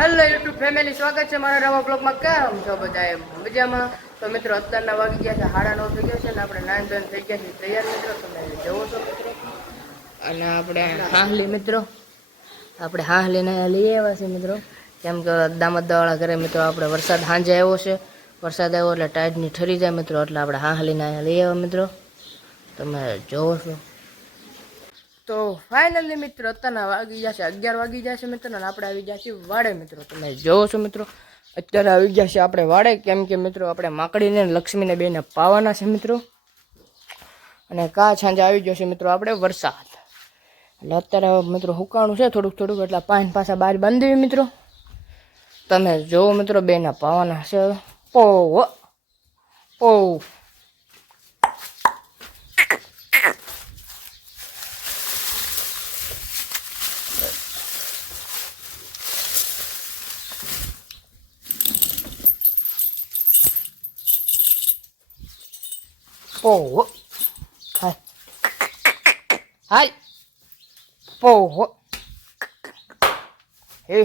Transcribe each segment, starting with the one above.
Hello YouTube family, સ્વાગત છે મારા નવા બ્લોગમાં. કેમ છો બધા? મજામાં? તો મિત્રો અત્યારના વાગી ગયા છે 9:30 થઈ ગયા છે ને આપણે 9 થઈ ગયા છે તૈયાર મિત્રો. તમે જવો છો મિત્રો. અને આપણે હાહલી મિત્રો, આપણે હાહલીને લઈ આવ્યા છે મિત્રો. કેમ કે દામદવાળા ઘરે મિત્રો આપણે વરસાદ સાંજે આવ્યો છે. વરસાદ આવ્યો એટલે ટાઈટની ઠરી જાય મિત્રો, એટલે આપણે હાહલીને લઈ આવ્યા મિત્રો. તમે જોવો છો. તો ફાઇનલી મિત્રો અત્યારના વાગી જશે 11 વાગી જશે મિત્રો, અને આપણે આવી ગયા છીએ વાડે મિત્રો. તમે જોવો છો મિત્રો, અત્યારે આવી ગયા છે આપણે વાડે. કેમ કે મિત્રો આપણે માકડીને લક્ષ્મીને બેને પાવાના છે મિત્રો. અને સાંજે આવી ગયો છે મિત્રો આપણે વરસાદ. એટલે અત્યારે મિત્રો હુકાણું છે થોડુંક થોડુંક, એટલે પાણી પાછા બહાર બાંધી મિત્રો. તમે જોવો મિત્રો, બેને પાવાના છે. પોવ પોવ પોવ હાય હાય પોવ હે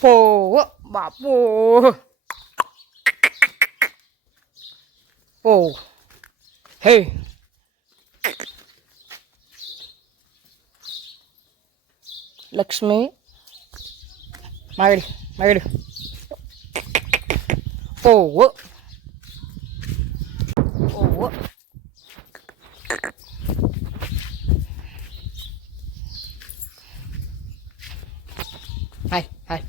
પોવ બાપુ પોવ હે લક્ષ્મી માગડી માગડી પોવ પોવ હાય હાય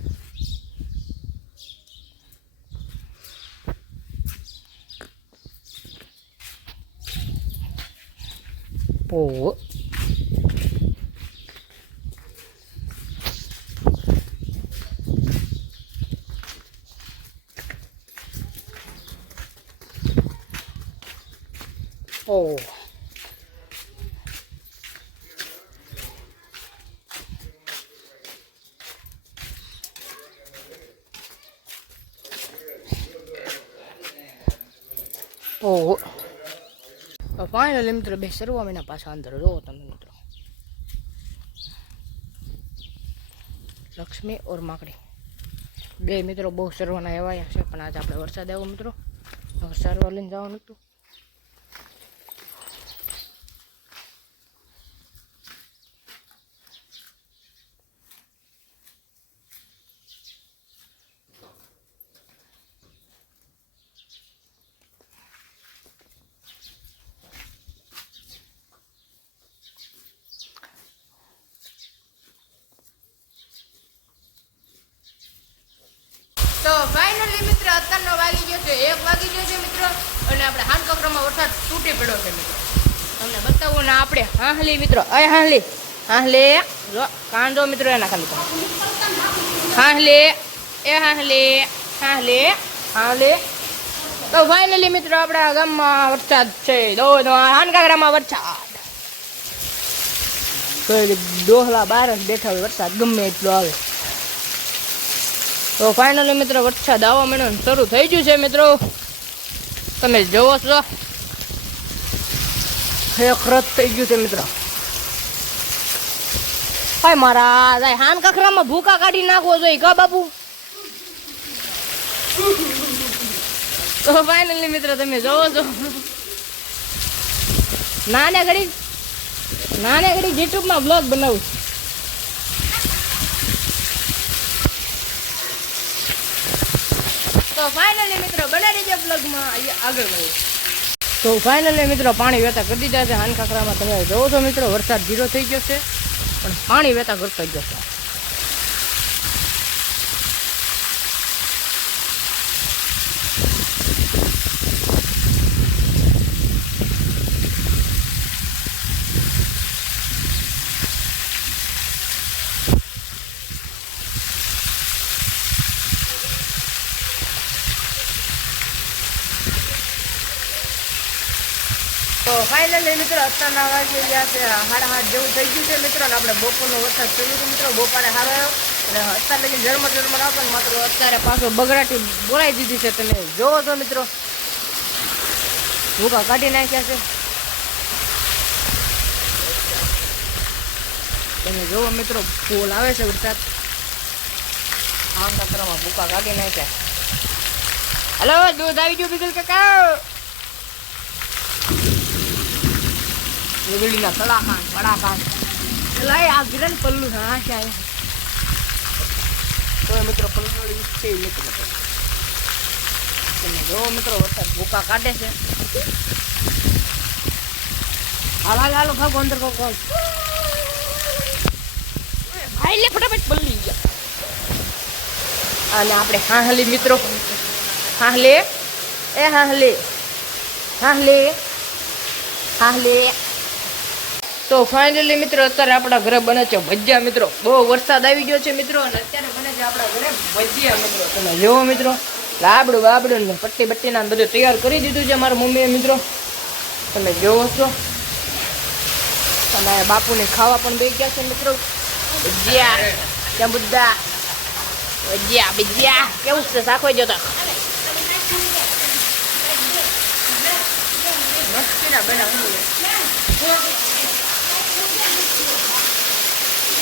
પોવ પોવ પોવ. ફાઇનલી મિત્રો બે સરવા મહિના પાછા અંદર જોવો તમે મિત્રો. લક્ષ્મી ઓર માકડી બે મિત્રો બહુ સરવાના એવાયા છે, પણ આજે આપણે વરસાદ આવ્યો મિત્રો, સરવા લઈને જવાનું હતું. તો ફાઇનલી મિત્રો અત્યારનો વાગી ગયો છે 1 વાગી ગયો છે મિત્રો, અને આપણે હાનકકરમાં વરસાદ તૂટી પડ્યો છે મિત્રો. તમને બતાવું ને આપણે હાહલી મિત્રો, અય હાહલી હાહલી જો કાંદો મિત્રો એના ખાલી હાહલી એ હાહલી હાહલી હાહલી. તો ફાઇનલી મિત્રો આપણા ગામમાં વરસાદ છે, હાનકાકરામાં વરસાદ. તો ડોહલા બહાર જ બેઠા હોય, વરસાદ ગમે એટલો આવે. તો ફાઇનલી મિત્રો વરસાદ આવવા માંડ્યો, શરૂ થઈ ગયું છે મિત્રો. તમે જોવો છો એક રથ થઈ ગયું છે મિત્રો. હાય મારા હાન કખરામાં ભૂકા કાઢી નાખવો જોઈએ કા બાપુ. તો ફાઇનલી મિત્રો તમે જોવો છો નાને ઘડી યુટ્યુબમાં બ્લોગ બનાવું. તો ફાઇનલી મિત્રો બનાવી દેજો બ્લોગમાં આગળ મળીએ. તો ફાઇનલી મિત્રો પાણી વહેતા કરી દીધા છે હાનકાકરામાં. તમે જોવો છો મિત્રો વરસાદ 0 થઈ ગયો છે, પણ પાણી વહેતા કરતા જ જશે. તો ફાઇનલી મિત્રો અત્યારના વાગી ગયા છે 8:30 જેવું થઈ ગયું છે મિત્રો, અને આપણે બપોરનો વરસાદ થયો છે મિત્રો. બપોરે સારો આવ્યો અને અત્યારે લગી ઝરમર આવતો ને માત્ર અત્યારે પાછો બગડાટી બોલાવી દીધી છે. તમે જોવો છો મિત્રો ભૂકા કાઢી નાખ્યા છે. તમે જોવો મિત્રો ફૂલ આવે છે વરસાદ આમ નકરામાં ભૂકા કાઢી નાખ્યા હલો દૂધ આવી ગયું બિગલ કાકા વીજળીના તડાકા ભડાકા લાય આ ગિરન પલ્લું હા ક્યાં તો મિત્રો પલ્લું છે મિત્રો તમે જોવો મિત્રો વરસાદ ભૂકા કાઢે છે હાલ હાલ હાલો ભાગો અંદર ભાગો ભાઈ લે ફટાફટ પલ્લી ગયા અને આપણે હાહલી મિત્રો હાહલે એ હાહલે હાહલે હાહલે તો ફાઇનલી મિત્રો અત્યારે આપણા ઘરે બને છે ભજીયા મિત્રો બહુ વરસાદ આવી ગયો છે મિત્રો અને અત્યારે બને છે આપણા ઘરે ભજીયા મિત્રો તમે જોવો મિત્રો લાબડું બાબડું ને પટ્ટી બટ્ટીના બધું તૈયાર કરી દીધું છે મારા મમ્મીએ મિત્રો તમે જોવો છો અને બાપુને ખાવા પણ બેસી ગયા છે મિત્રો ભજીયા ક્યાં બુદ્ધા ભજીયા ભજીયા કેવું છે શાખો જતા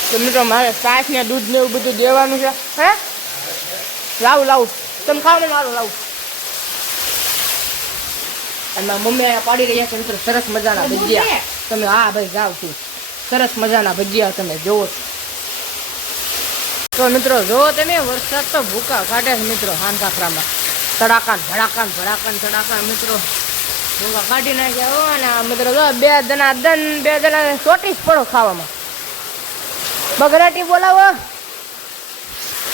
તો મિત્રો મારે સાસ ને દૂધ ને એવું બધું દેવાનું છે હે લાવું લાવું તમે ખાવ ને મારું લાવું અને મારા મમ્મી અહીંયા પાડી રહ્યા છે મિત્રો સરસ મજાના ભજીયા તમે હા ભાઈ જાવ છું સરસ મજાના ભજીયા તમે જોવો તો મિત્રો જોવો તમે વરસાદ તો ભૂકા કાઢે છે મિત્રો હાન કાકરામાં તડાકા ભડાકા મિત્રો ભૂકા કાઢી નાખ્યા હો ને મિત્રો જો બે જણા ચોટીસ પડો ખાવામાં બગરાટી બોલાવો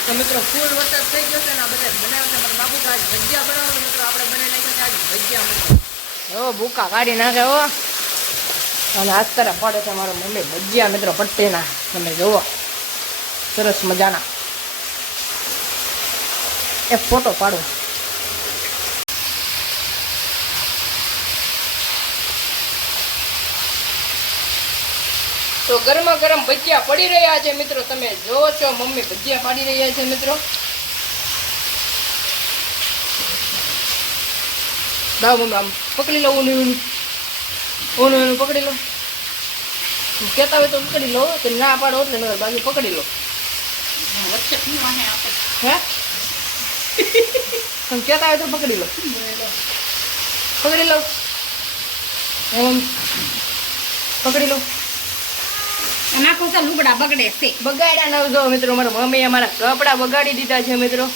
તો મિત્રો ફૂલ વરસાદ થઈ ગયો છે ને આ બધા બનાવ્યા છે મારા બાપુ આજ ભજીયા બનાવો મિત્રો આપણે બનાવી નાખ્યા છે આજ ભજીયા મિત્રો હો ભૂકા કાઢી નાખે હો અને આજ તરફ પડે છે મારો મમ્મી ભજીયા મિત્રો પટ્ટીના તમે જુઓ સરસ મજાના એક ફોટો પાડો તો ગરમા ગરમ ભજીયા પડી રહ્યા છે મિત્રો તમે જોવો છો મમ્મી ભજીયા પાડી રહ્યા છે મિત્રો દાવ મમ્મી આમ પકડી લો ઊનું પકડી લો કહેતા હોય તો પકડી લો તો ના પાડો એટલે નગર બાકી પકડી લો હે તમે કહેતા હોય તો પકડી લો એમ પકડી લો નાખો તો લુગડા બગડે છે બગાડ્યા ન જો મિત્રો મારા મમ્મીએ મારા કપડા બગાડી દીધા છે મિત્રો